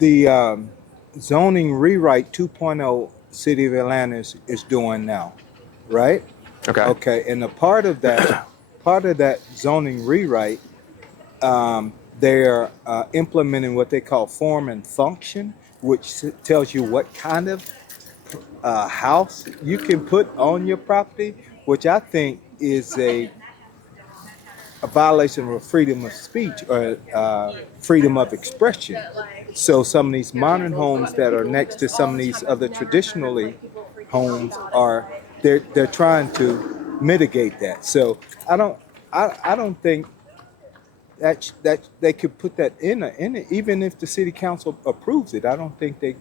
the zoning rewrite 2.0 City of Atlanta is doing now, right? Okay. Okay, and a part of that zoning rewrite, they're implementing what they call form and function, which tells you what kind of house you can put on your property, which I think is a violation of freedom of speech or freedom of expression. So some of these modern homes that are next to some of these other traditionally homes are they're trying to mitigate that. So I don't think that they could put that in it, even if the city council approves it. I don't think they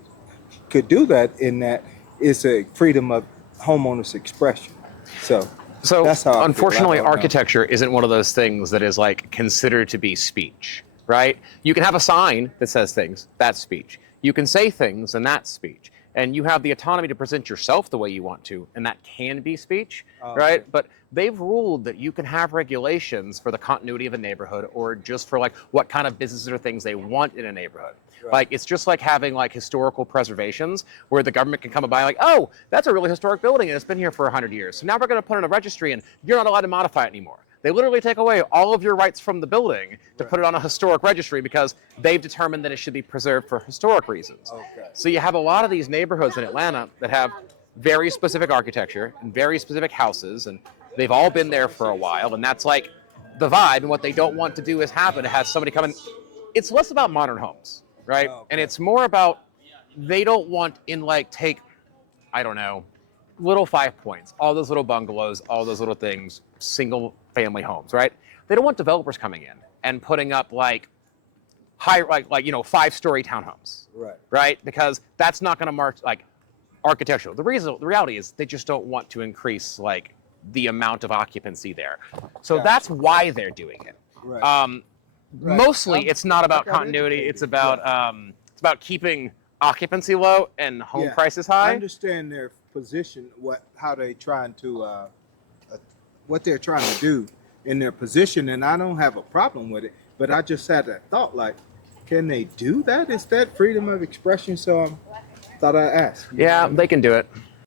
could do that in that it's a freedom of homeowners expression. So So that's how I feel. unfortunately, I don't know. architecture isn't one of those things that is like considered to be speech, right? You can have a sign that says things, that's speech. You can say things, and that's speech. And you have the autonomy to present yourself the way you want to, and that can be speech, right? Okay. But they've ruled that you can have regulations for the continuity of a neighborhood or just for like what kind of businesses or things they want in a neighborhood. Right. Like it's just like having like historical preservations where the government can come by like, oh, that's a really historic building and it's been here for 100 years. So now we're going to put it in a registry and you're not allowed to modify it anymore. They literally take away all of your rights from the building to put it on a historic registry because they've determined that it should be preserved for historic reasons. Okay. So you have a lot of these neighborhoods in Atlanta that have very specific architecture and very specific houses, and they've all been there for a while, and that's like the vibe. And what they don't want to do is happen to have somebody come in. It's less about modern homes, right? Okay. And it's more about they don't want in like take, I don't know, little 5 points, all those little bungalows, all those little things, single family homes, right? They don't want developers coming in and putting up like high, like 5-story townhomes, Right. right? Because that's not going to mark like architectural. The reality is they just don't want to increase like the amount of occupancy there. So Gotcha. that's why they're doing it. Right. Right. Mostly, it's not about I got continuity. educated. It's about keeping occupancy low and home Yeah. prices I high. understand their position, how they trying to, what they're trying to do in their position, and I don't have a problem with it. But I just had that thought, like, can they do that? Is that freedom of expression? So I thought I'd ask. Yeah, they can do it.